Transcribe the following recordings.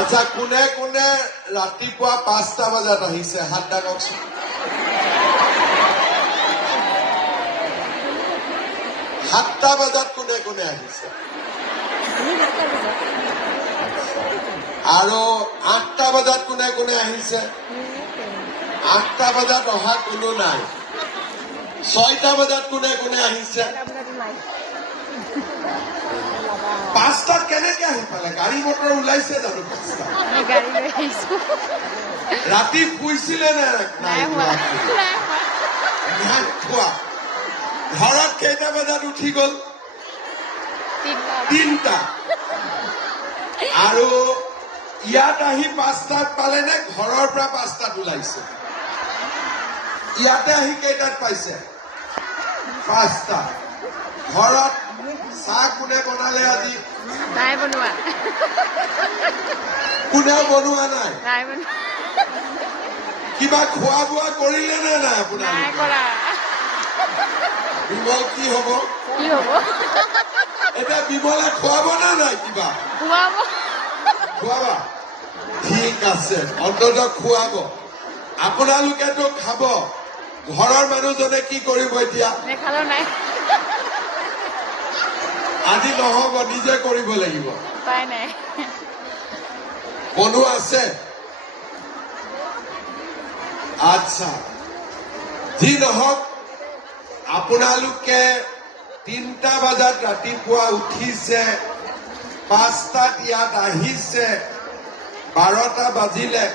আচ্ছা কোনে কোনে ৰাতিপুৱা 5টা বজাত আহিছে হাত দাঙকচোন। 7টা বজাত কোনে কোনে আহিছে আৰু 8টা বজাত কোনে কোনে আহিছে 8টা বজাত অহা কোনো নাই 6টা বজাত কোনে কোনে আহিছে 5টাত কেনেকে আহি পালে গাড়ী মটৰ ওলাইছে জানো 5টা ৰাতি শুইছিলে নে নাই খোৱা ঘৰত কেইটা বজাত উঠি গল 3টা আৰু ইয়াত আহি 5টাত পালে নে ঘৰৰ পৰা 5টাত ওলাইছে ইয়াতে আহি কেইটাত পাইছে 5টা ঘৰত চাহ কোনে বনালে আজি নাই বনোৱা কোনেও বনোৱা নাই নাই বনোৱা কিবা খোৱা বোৱা কৰিলে নে নাই আপোনাৰ নাই কৰা বিমল কি হব এটা বিমলে খুৱাব না নাই কিবা খুৱাবা ঠিক আছে অন্তত খুৱাব আপোনালোকেতো খাব ঘৰৰ মানুহজনে কি কৰিব এতিয়া নেখালো নাই আজি নহব নিজে কৰিব লাগিব উপায় নাই বনোৱা আছে আচ্ছা যি নহওক আপোনালোকে 3টা বজাত ৰাতিপুৱা উঠিছে 5টাত ইয়াত আহিছে 12টা বাজিলে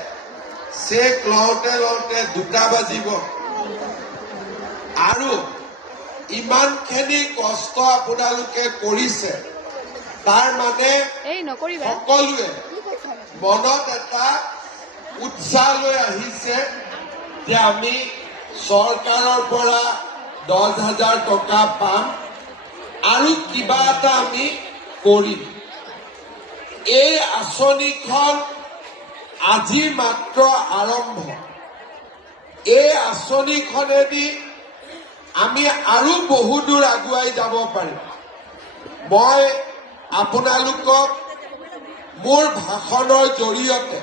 চেক লওঁতে লওঁতে 2টা বাজিব আৰু ইমানখিনি কষ্ট আপোনালোকে কৰিছে তাৰ মানে সকলোৱে মনত এটা উৎসাহ লৈ আহিছে যে আমি চৰকাৰৰ পৰা 10,000 টকা পাম আৰু কিবা এটা আমি কৰিম এই আঁচনিখন আজি মাত্ৰ আৰম্ভ এই আঁচনিখনেদি আমি আৰু বহু দূৰ আগুৱাই যাব পাৰিম মই আপোনালোকক মোৰ ভাষণৰ জৰিয়তে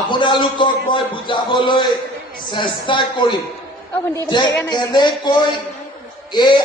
আপোনালোকক মই বুজাবলৈ চেষ্টা কৰিম যে কেনেকৈ এই